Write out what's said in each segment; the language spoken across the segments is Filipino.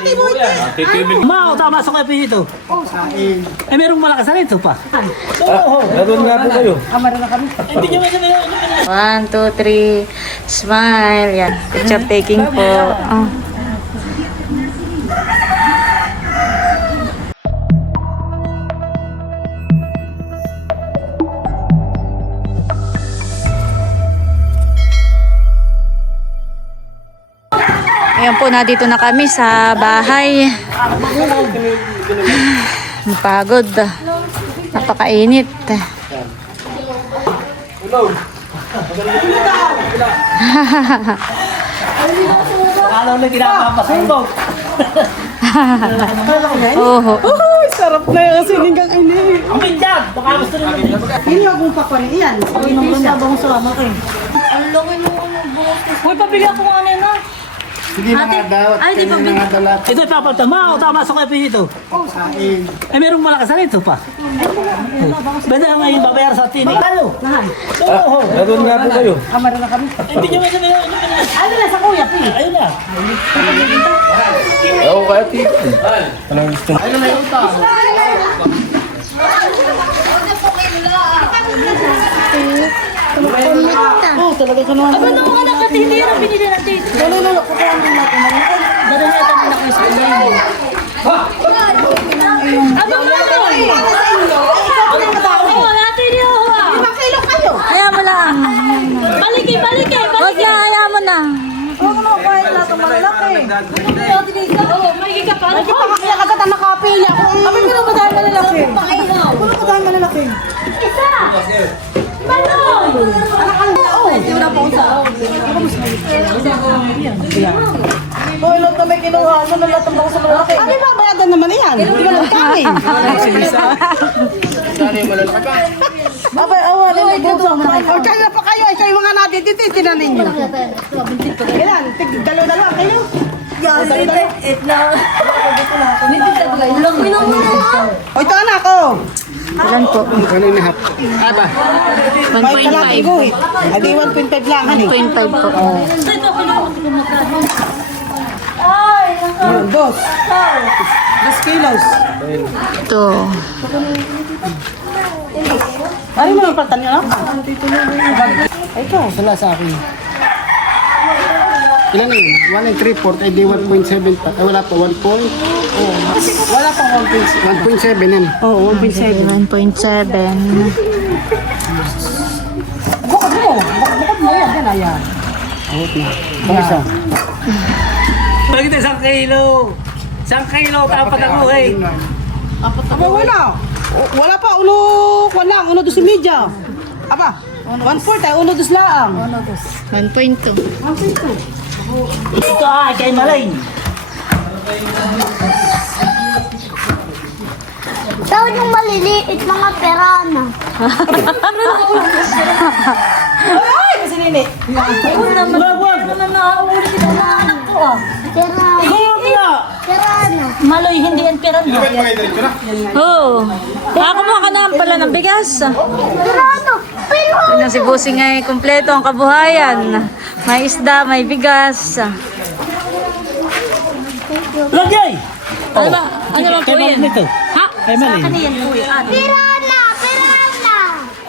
Ate mo ito. Mao, tama sa kape ito. Eh, merong malakas na ito pa. Oo. Meron nga po kayo. Hindi nyo may 1, 2, 3. Smile. Yan. Picture taking po. Oh. Ayan po, nandito na kami sa bahay. Napagod. Napakainit. Alam na ginapapasunog. Oo. Uy, sarap na yung sinigang ini. Ang bindyan! Baka gusto rin natin. Hindi ako pa pa rin. Iyan. Ang sabang sama ko eh. Ang laki mo ng buhok. Uy, pabili ako ng ano yun, ha? Hindi mga dawat. Ay, di pa bin... Ito ipapalta. Mao, tama sa kape ito. Eh, merong malakas na ito pa. Bada nga yung babayar sa tinig. Ano? Oo. Meron nga po kayo. Hindi nyo may Ano na sa kuya, pi? Ayun na. Ako kaya tito. Anong gusto mo? Oo, talaga ka naman. Aba, naman ka nakatitira, binili natin. Lalo, kukuha mo natin. Dala niya tayo na kayo sa ilalim. Aba, manoy! Oo, natin niyo, ha? 5 kilo kayo. Kaya mo lang. Baliki. Huwag na, kaya mo na. Huwag mo kahit lahat ng malalaki. Oo, may kikapan. Kaya kagad ang nakapili ako. Abay, pero ba dahil malalaki? Pero ba dahil malalaki? Isa! Manoy! Wala pa akong sao. Hoy, lahat na may kinuha. Ano na lahat ng bako sa malalaki? Ano ba? Bayadan naman yan. Hindi ba nagkain? Abay, awa na may gusto. O, kaya pa kayo. Ikaw yung mga nadititi. Tinanin nyo. Ilan? Dalawa kayo? Yan, O, ito anak, oh. Ilan po? Ano yung lahat? Aba. 5 guhit. Adi 1.5 lang, hani. 1.5 po. Dos. 2 kilos. Ito. Ay, mo lang paltan nyo, no? Ay, ito. Sala sa akin. Ilan na yun? 1 and 3/4 ay di 1.7 pa. Ay wala pa 1 point. Oh. Wala pa 1.7 yan. Oo, 1.7. 1.7. Bukod mo. Bukod mo yan. Yan, ayan. Out na. Basta. Bakit 1 kilo? 1 kilo, dapat ako eh. Aba, wala. Wala pa. Uno dos media. Aba, 1/4 ay uno dos laang. 1.2. Ito kay Malay. Daw yung maliliit mga perana. Ay, kasi nini. Wag. Perana. Perana. Maloy, hindi yan piran mo. Oo. Kumuha ka na pala ng bigas. Perana. Pero Tingnan si Busing ay kumpleto ang kabuhayan. May isda, may bigas. Lagay! Ano ba? Ano ba po Kay yan? Malay ito. Ha? Kay Malay. Sa kaniyan po yan. perana. Perana.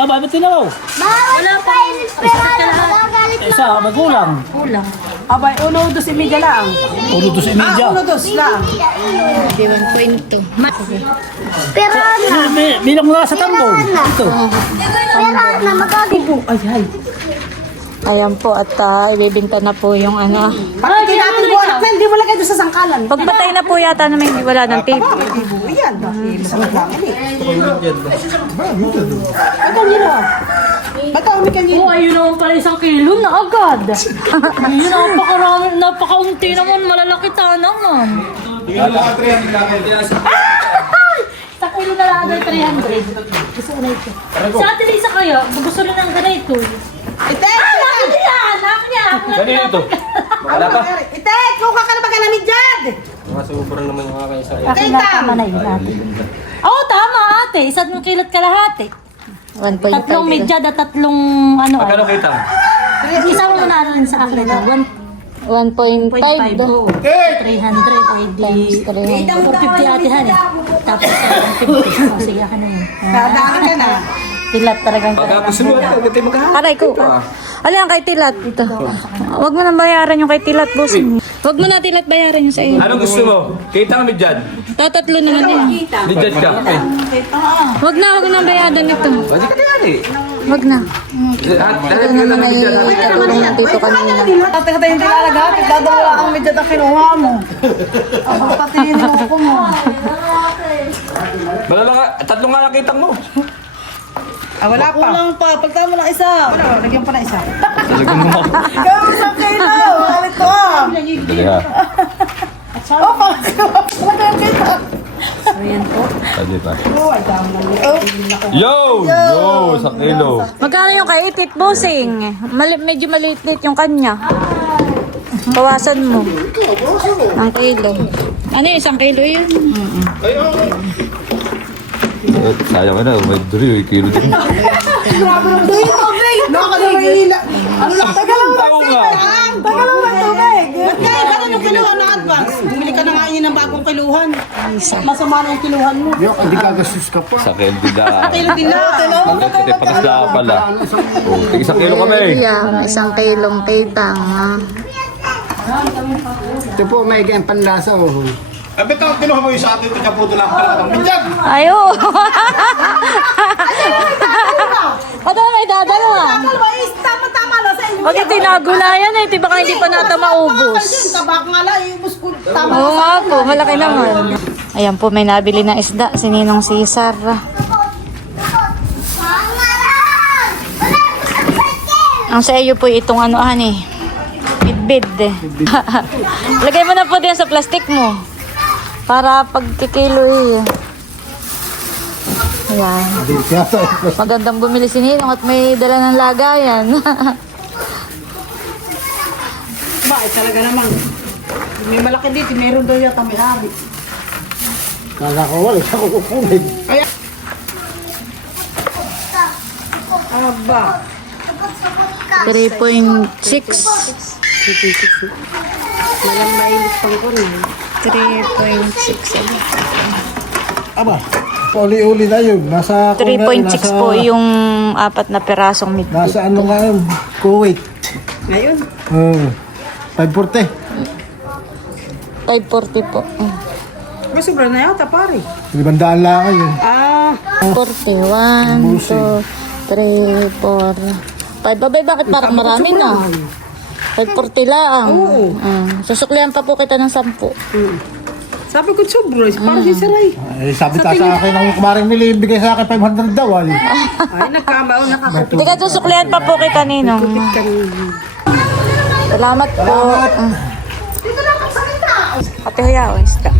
Aba, ba't tinaw? Bawal pa yung perana. Magagalit na. Isa, magulang. Kulang. Abay, uno dos media lang. Ulo to si Media. Uno dos lang. Hindi, 1.2. Perana. Bilang mo na sa tambong. Ito. Perana. Magagalit. Ay. Ayan po at ibibinta na po yung ano. Pati natin mo anak na, hindi mo lagay doon sa sangkalan. Pagpatay na po yata na may wala ng tape. Ayan. Isang lang. Ito nila. Ba't ako may kanina? Oh, ayun naman pala 1 kilo na agad. Ayun, napakaunti naman, malalaki ta naman. Sa kilo na lang agad 300. Gusto ko na ito. Sa atin isa kayo, gusto rin ng ganito. Ite! Akin yan! Akin yan! Kanina ito. Wala pa. Ite! Kuha ka na ba ka namin dyan? Mga sobrang naman yung mga isa. Akin na tama na yun ate. Oo, tama ate. 1 kilot kalahati. 1.5. Tatlong medyad at tatlong ano Magkano ay. kita? Isa mo na rin sa akin. 1.5. 1.5. 300 ay di 450 atihan eh. Tapos 150. Oh, sige, akin na yun. Dadaan ka na. Tilat talagang Gusto mo ito, hindi magkahal. Aray ko. Ano yan kay Tilat? Ito. Huwag mo nang bayaran yung kay Tilat, boss. Huwag mo na Tilat bayaran yung sa iyo. Anong gusto mo? Kita kami dyan. Tatatlo naman yan. Di dyan ka. Huwag na bayaran ito. Pwede ka dyan eh. Huwag na. Dahil Ito naman ay katulong ng tito kanina. Ate hindi talaga. Dadawala ang medyo na kinuha mo. Ako patingin mo ko mo. Malala ka, tatlo nga nakita mo. Wala pa. Kulang pa. Pagka mo ng isa. Wala, lagyan pa na isa. Talagang mo. Gawin mo sa kilo. Halit ko. Dali ha. Oh, pagka kilo. Pwede pa. Yo! Yo! Sa kilo. Magkano yung kay Itit, bossing? Medyo maliit yung kanya. Bawasan mo. Ang kilo. Ano yung 1 kilo yun? Sayang ka na, may duri, kilo din. Nakakahila. Ano lang? Taga lang Oo nga. Taga lang ng tubig. Ba't kaya ka na yung kiluhan na advance? Bumili ka na nga yun ng bagong kiluhan. Masama na yung kiluhan mo. Yok, hindi kagastos ka pa. Sa kilo din na. Kilo din na. Pagkakati patas na pala. Oh, tig 1 kilo kami. Yeah, 1 kilong kitang. Ito po, may ganyan panlasa. Oh. Abit ang kinuha mo yung sa atin, ito niya puto lang pala ng minyan. Ayo! Ba't may dadalawa? Tama-tama na sa inyo. Huwag itinago na yan eh. Di baka hindi pa nata maubos. Kabak nga lang, iubos ko. Tama. Oo nga po, malaki naman. Ayan po, may nabili na isda. Si Ninong Cesar. Ang sa iyo po itong ano eh. Bidbid eh. Lagay mo na po din sa plastic mo. Para pagkikilo eh. Ayan. Magandang bumili si Ninong at may dala ng lagayan. Bakit talaga naman? May malaki dito, meron daw yata may hari. Kala ko wala siya kukunin. Aba. 3.6. Walang mainit pang kunin. 3.6. Aba, uli-uli na yun. Nasa 3.6 po yung 4 na pirasong meat. Nasa ano nga yun? Kuwait. Ngayon? 540. 540 po. May sobra na yata pare. 500 lang yun. 40. 1, 2, 3, 4, 5. Babay, bakit parang marami na? 540 lang. Susuklihan pa po kita ng 10. Sabi ko sobra, parang si Saray. Sabi ta sa akin, ang kumaring nili, bigay sa akin 500 daw. Ay, nagkamao, nakakapit. Hindi ka susuklihan pa po kita, Ninong. Salamat po. Ate Huya, isda.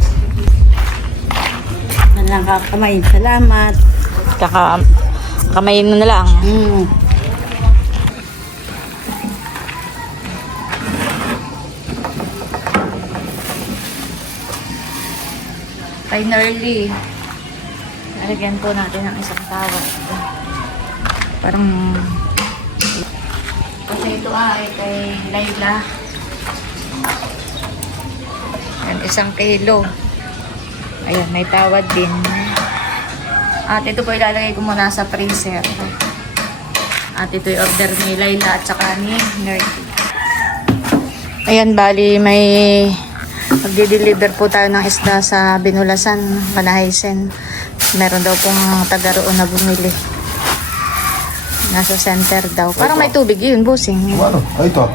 Walang kakamain, salamat. Kamayin mo na lang. Finally, lalagyan po natin ng isang tawad. Parang kasi ito ay kay Layla. Yan, 1 kilo. Ayan, may tawad din. At ito po ilalagay ko muna sa freezer. At ito yung order ni Layla at saka ni Nerdy. Ayan, bali may magdi-deliver po tayo ng isda sa Binulasan, Panahaysen. Meron daw pong taga roon na bumili. Nasa center daw. Parang may tubig yun, busing. Ano? Ay, ito.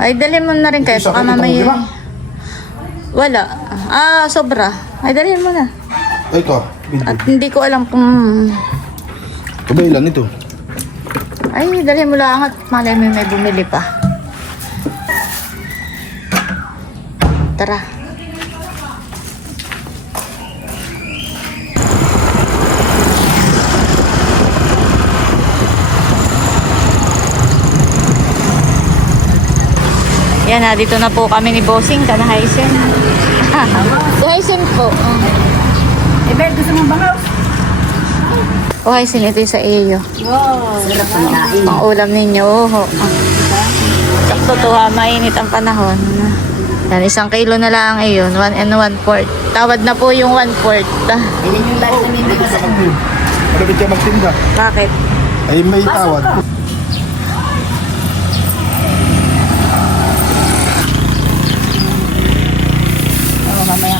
Ay, dalhin mo na rin kayo. Baka mamaya. Wala. Sobra. Ay, dalhin mo na. Ay, ito. At hindi ko alam kung... Ito ba ilan ito? Ay, dalhin mo lang at malay mo may bumili pa. Tara. Yan na, dito na po kami ni Bossing, Panahaysen. Panahaysen po. Ben, gusto mong bangaw? Panahaysen, ito yung sa iyo. Wow, sarap ang kain. Ang ulam ninyo. Sakto to ha, mainit ang panahon. Yan, 1 kilo na lang ayun, 1 1/4. Tawad na po yung 1/4. Malapit ka magtinda. Bakit? Ay, may tawad.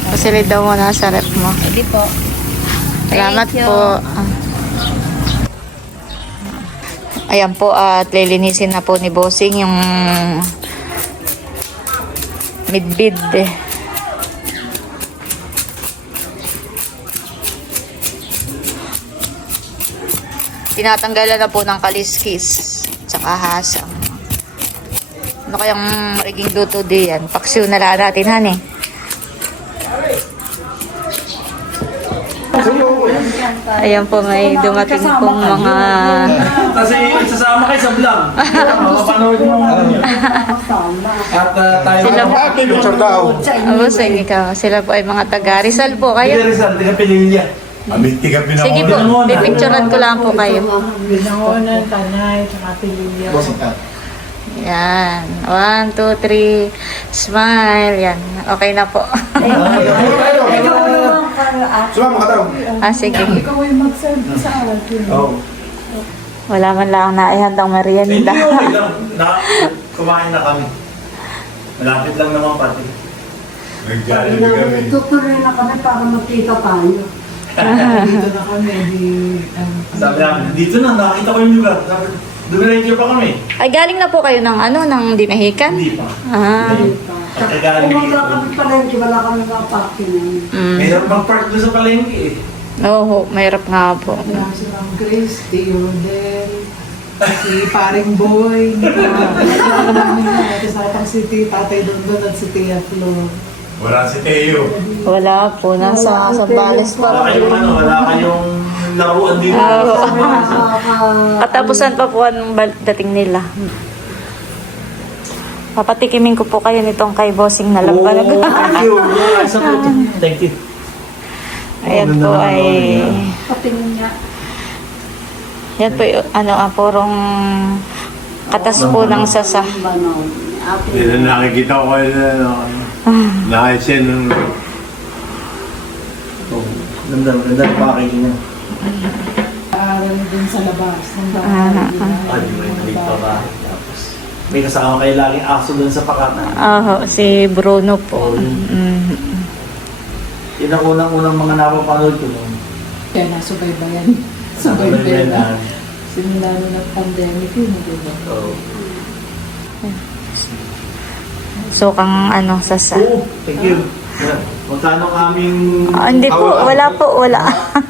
Pasilid daw muna sa rep mo. Hindi po. Salamat Thank you. po. Ayan po at lilinisin na po ni Bossing yung midbid eh. Tinatanggalan na po ng kaliskis tsaka hasang. Ano kayang magiging luto diyan? Paksiw na lang natin, honey. Ayan po, may dumating pong mga... Kasi sasama kayo sa vlog. Mapapanood mo. At tayo. Sila po, Picture daw. Bossing, ikaw. Sila po ay mga taga Rizal po kayo. Rizal, tiga Pinilya. Aminti ka pinakaw. Sige po, pipicturean ko lang po kayo. Binangonan, tanay, tsaka pililya. Yan. 1, 2, 3. Smile. Yan. Okay na po. Sumama ka daw. Sige. Ikaw ay mag-serve sa akin. Oo. Wala man lang naihandang Hindi merienda. okay lang. Kumain na kami. Malapit lang naman pati. Nag-jollibee kami. Tutuloy na kami para magkita tayo. Dito na kami, Sabi namin, dito na, nakita ko yung lugar. Sabi, dumiretso pa kami. Ay, galing na po kayo ng ano, ng Dinahican? Hindi pa. Ah. At galing kami palengke, wala kami mapakin. Mayroon bang park doon sa palengke eh. Oo, mahirap nga po. Wala silang Grace, Tio Rodel, si Paring Boy, tapos nakitang si Tatay Dondon at si Tia Flor. Wala si Teo. Wala po, nasa Sambales Wala pa. kayong ano, wala kayong laruan dito. Katapusan pa po ang dating nila. Papatikimin ko po kayo nitong kay Bossing na lambalag. Oh, thank you. Thank you. Ayan po ay... Yan po yung purong katas po ng sasa. Hindi na nakikita ko kayo na nakaisen ng... Ganda ang packaging niya. Aaral din sa labas. Ng Ay, may maliit pa ba? Tapos, may kasama kayo laging aso doon sa pakatan. Si Bruno po. Yun ang unang-unang mga napapanood ko noon. Kaya nasubaybayan. Subaybayan. Simula nung nag-pandemic yun, diba? Oo. So, kang sasa. Oh, thank you. Magkano kaming... Hindi po, wala po, wala.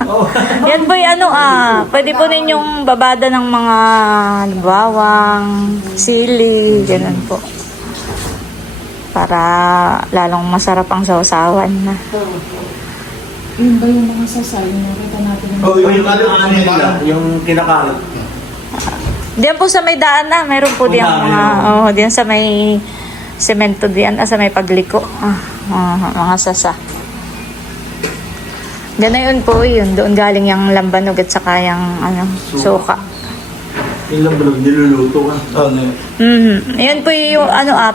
Oh. Yan po yung pwede po ninyong babada ng mga bawang, sili, ganun po. Para lalong masarap ang sausawan na. Yun ba yung mga sasay? Yung nakita natin ng... Oh, yung ano nila, yung kinakalat. Diyan po sa may daan na, meron po diyan mga, diyan sa may semento diyan, sa may pagliko. Mga sasa. Ganayon po yun, doon galing yung lambanog at saka yung suka. Yung lambanog niluluto ka. Yan po yung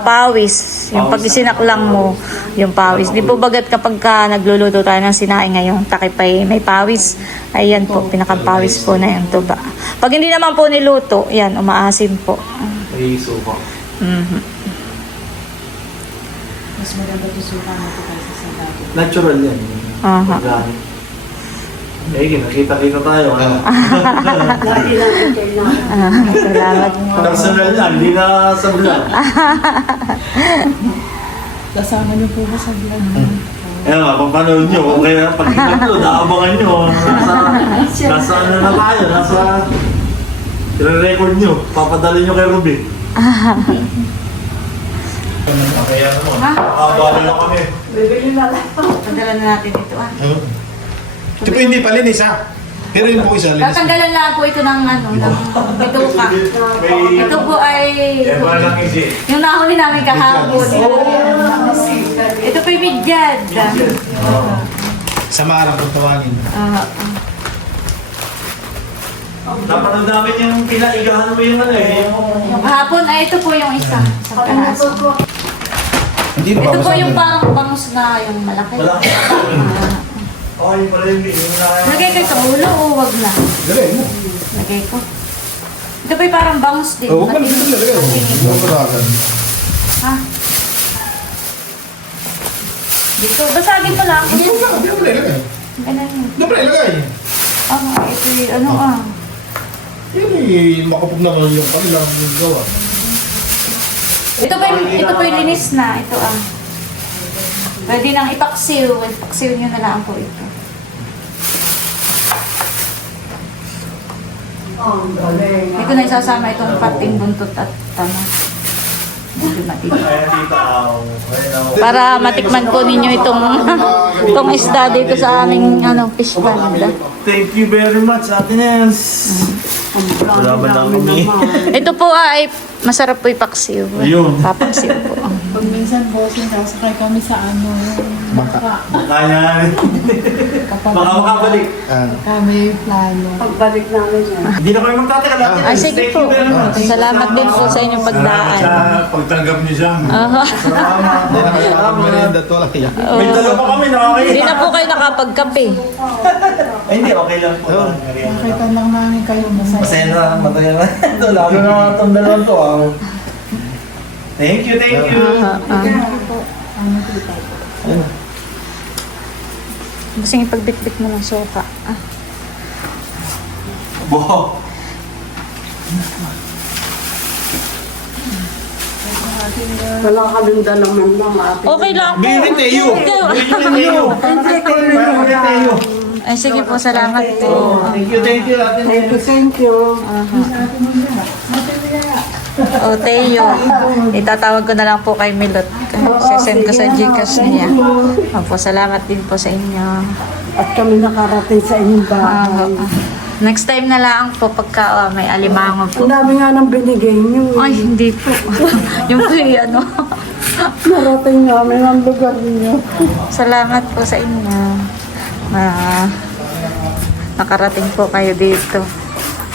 pawis. Yung pag isinaklang mo, yung pawis. Di po bagat kapag nagluluto tayo ng sinaing ngayon, takipay may pawis. Ayan po, pinakapawis po na yung tuba. Pag hindi naman po niluto, yan, umaasim po. May suka. Mas maganda ito suka natin kasi sa dati. Natural yan. Organic. Nakita-kita tayo. Salamat po. Personal yan, hindi na sa vlog. Kasama niyo po ba sa vlog? Ayan nga, papanood nyo. Okay na, pag ito, naabangan nyo. Nasa ano na tayo, nasa... I-record nyo. Papadali nyo kay Ruby. Kaya naman, nakabali na kami. Padala na natin ito Ito po hindi palinis ha. Pero yung po isa, linis. Tatanggalan lang po ito ng bituka. Ito po ay Ewan lang isi. yung nahuli namin kahapon. Ito po yung midyad. Sama lang kung tawagin. Napanood namin yung pinaigahan mo yung ano eh. Yung hapon, ay ito po yung isa. Isang peraso. Hindi Ito po yung parang bangus na yung malaki. Wala. Oh, yung pala yung Lagay ko sa ulo o wag na? Dali mo. Lagay ko. Ito po yung parang bangus din. Oo, huwag ka na dito lagay. Maparagan. Ha? Dito. Basagin mo lang. Hindi mo ilagay. Ganun yun. Hindi mo ilagay. Ito yung ano ah. Yun eh, makapag naman yung kanilang gawa. Ito po yung linis na. Ito ah. Pwede nang ipaksiw. Ipaksiw nyo na lang po ito. Hindi ko na isasama itong pating buntot at tama. Medyo matindi. Para matikman po ninyo itong isda dito sa aming fish pond. Thank you very much, Ate Nels. Wala ba lang kami? Ito po ay masarap po ipaksiw. Ayun. Papaksiw po. Pag minsan bossing, sasakay kami sa baka. Kaya baka makabalik. Kami plano. Pagbalik namin yan. Hindi na kayo magtataka natin. Ay, sige po. Salamat din po sa inyong pagdaan. Sa pagtanggap niyo siya. Salamat. Hindi na kayo parang merienda to lang yan. May dalawa pa kami, nakakaya. Hindi na po kayo nakapagkape. Ay, hindi, okay lang po. Nakita lang namin kayo masaya. Masaya na, mataya na. Ito, lalo na mga itong dalawang to. Thank you, thank you. Gusto niyo pagbitbit mo ng soka. Wow. Wala kaming dalaman lang. Okay lang po. Bili Teo. Bili Teo. Ay, sige po. Salamat po. Thank you, Ate Nels. Thank you. O, Teo. Itatawag ko na lang po kay Milot. Sesend ko sa Gcash niya. Opo, salamat din po sa inyo. At kami nakarating sa inyong bahay. Next time na lang po pagka may alimango po. Ang dami nga nang binigay niyo. Ay, hindi po. Yung po yung Narating namin ang lugar niyo. Salamat po sa inyo. Nakarating po kayo dito.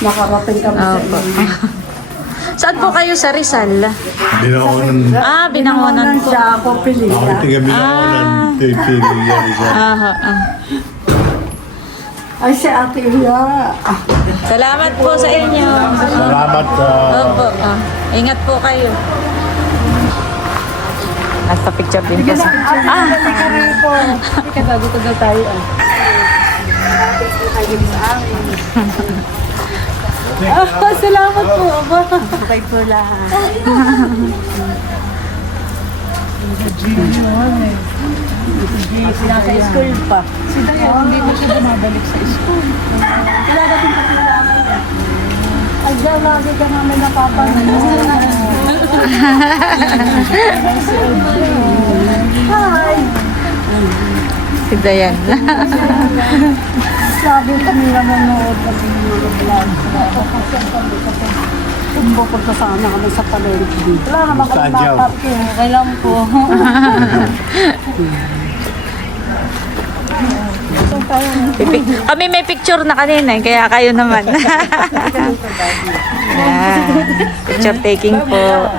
Nakarating kami sa Opo. inyo. Saan po kayo sa Rizal? Binangonan. Binangonan po. Siya ako pili. Ako tiga binangonan. Pilihan siya. Ay, si Ate Iya. Salamat po sa inyo. Salamat sa... Opo. Ingat po kayo. At pa-picture din po sa... Ika bago ko daw tayo. Salamat po. Bye po lahat. Nasa school pa. Si Dayan, hindi ko siya bumabalik sa school. Kilalating pa sila namin. Ay, dyan, lagi ka namin napapanood. Hi! Si Dayan. Sabi kami nanonood kasi mga vlog. Kung pupunta sana kami sa palengke dito. Wala naman kami Sadyaw. maparking. Okay lang po. Kami may picture na kanina, kaya kayo naman. Yan. Picture taking po.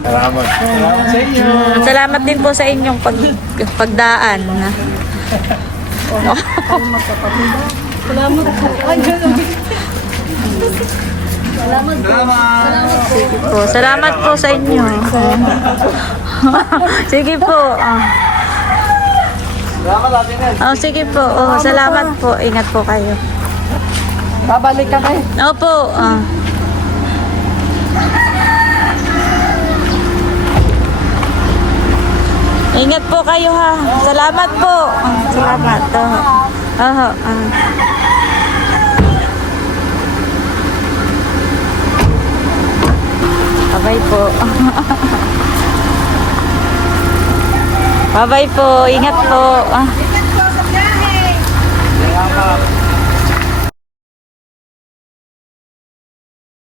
Salamat. Salamat din po sa inyong pagdaan. Salamat po sa inyo. Sige po. Sige po. Salamat po. Ingat po kayo. Babalik kami. Opo. Ingat po kayo ha. Salamat po. Salamat. Bye po. Bye po. Ingat po.